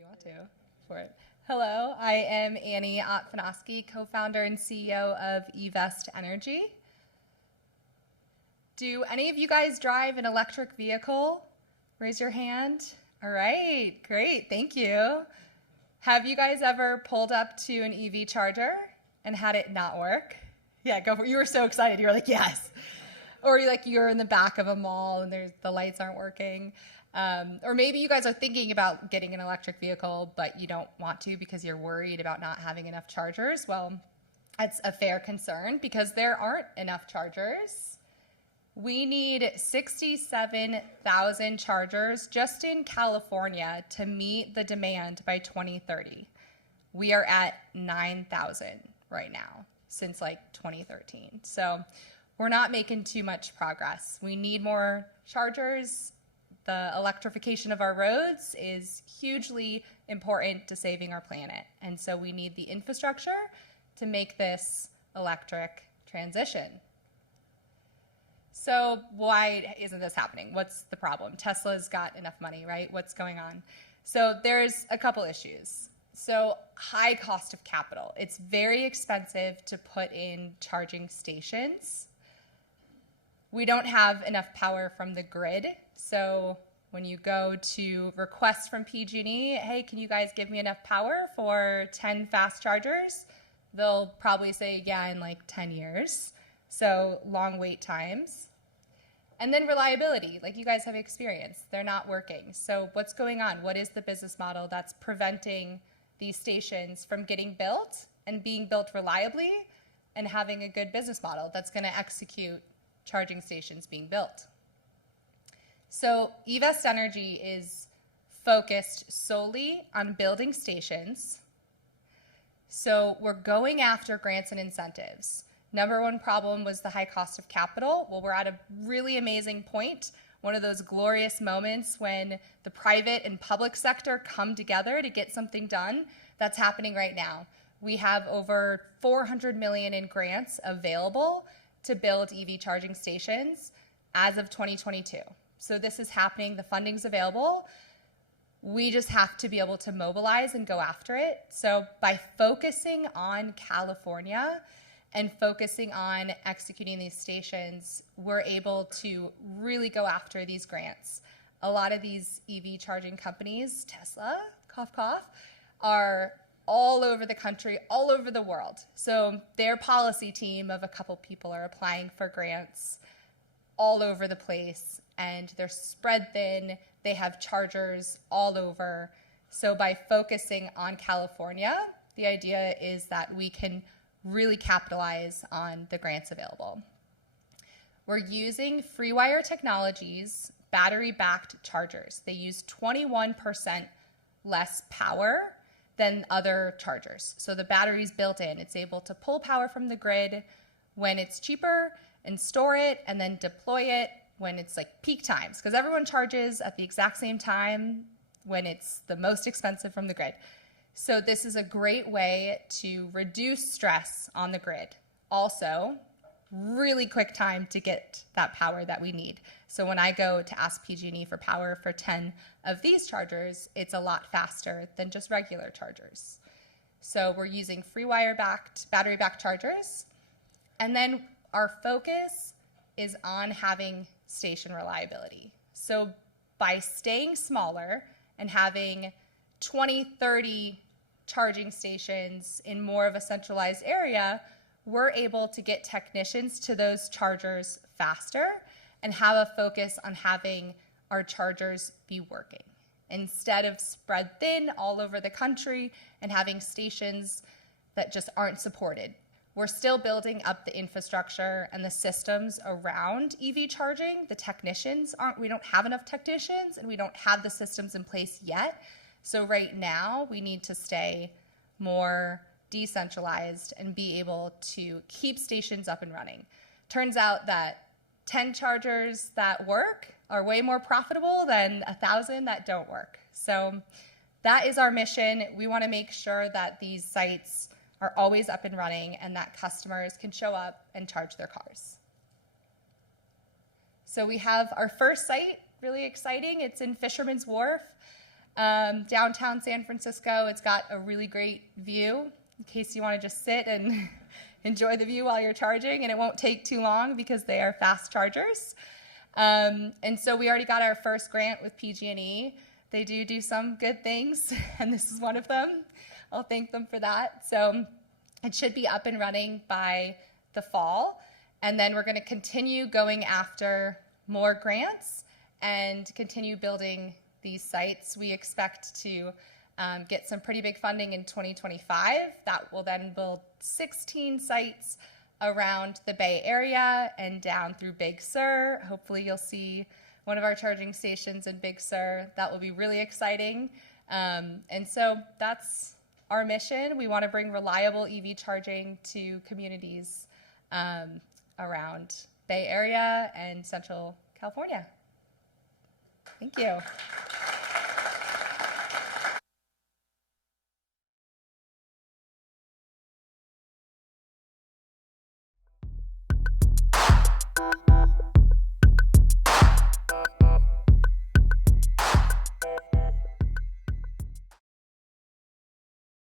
you want to for it. Hello, I am Annie Otfanoski, co-founder and CEO of Evest Energy. Do any of you guys drive an electric vehicle? Raise your hand. All right, great, thank you. Have you guys ever pulled up to an EV charger and had it not work? Yeah, go for it. You were so excited. You were like, yes. Or you're in the back of a mall and the lights aren't working. Or maybe you guys are thinking about getting an electric vehicle, but you don't want to because you're worried about not having enough chargers. Well, that's a fair concern because there aren't enough chargers. We need 67,000 chargers just in California to meet the demand by 2030. We are at 9,000 right now since 2013. So we're not making too much progress. We need more chargers. The electrification of our roads is hugely important to saving our planet. And so we need the infrastructure to make this electric transition. So why isn't this happening? What's the problem? Tesla's got enough money, right? What's going on? So there's a couple issues. So high cost of capital. It's very expensive to put in charging stations. We don't have enough power from the grid. So when you go to request from PG&E, hey, can you guys give me enough power for 10 fast chargers? They'll probably say, yeah, in 10 years. So long wait times. And then reliability, like you guys have experienced, they're not working. So what's going on? What is the business model that's preventing these stations from getting built and being built reliably and having a good business model that's going to execute charging stations being built? So Evest Energy is focused solely on building stations. So we're going after grants and incentives. Number one problem was the high cost of capital. Well, we're at a really amazing point, one of those glorious moments when the private and public sector come together to get something done. That's happening right now. We have over $400 million in grants available to build EV charging stations as of 2022. So this is happening, the funding's available. We just have to be able to mobilize and go after it. So by focusing on California and focusing on executing these stations, we're able to really go after these grants. A lot of these EV charging companies, Tesla, cough, cough, are all over the country, all over the world. So their policy team of a couple people are applying for grants all over the place, and they're spread thin. They have chargers all over. So by focusing on California, the idea is that we can really capitalize on the grants available. We're using FreeWire Technologies battery-backed chargers. They use 21% less power than other chargers. So the battery's built in. It's able to pull power from the grid when it's cheaper and store it and then deploy it when it's peak times, because everyone charges at the exact same time when it's the most expensive from the grid. So this is a great way to reduce stress on the grid. Also, really quick time to get that power that we need. So when I go to ask PG&E for power for 10 of these chargers, it's a lot faster than just regular chargers. So we're using FreeWire-backed, battery-backed chargers. And then our focus is on having station reliability. So by staying smaller and having 20, 30 charging stations in more of a centralized area, we're able to get technicians to those chargers faster and have a focus on having our chargers be working, instead of spread thin all over the country and having stations that just aren't supported. We're still building up the infrastructure and the systems around EV charging. The technicians we don't have enough technicians, and we don't have the systems in place yet. So right now, we need to stay more decentralized and be able to keep stations up and running. Turns out that 10 chargers that work are way more profitable than 1,000 that don't work. So that is our mission. We want to make sure that these sites are always up and running and that customers can show up and charge their cars. So we have our first site, really exciting. It's in Fisherman's Wharf. Downtown San Francisco, it's got a really great view in case you want to just sit and enjoy the view while you're charging, and it won't take too long because they are fast chargers. And so we already got our first grant with PG&E. They do some good things, and this is one of them. I'll thank them for that. So it should be up and running by the fall, and then we're going to continue going after more grants and continue building these sites. We expect to get some pretty big funding in 2025. That will then build 16 sites around the Bay Area and down through Big Sur. Hopefully you'll see one of our charging stations in Big Sur. That will be really exciting. And so that's our mission. We want to bring reliable EV charging to communities around Bay Area and Central California. Thank you.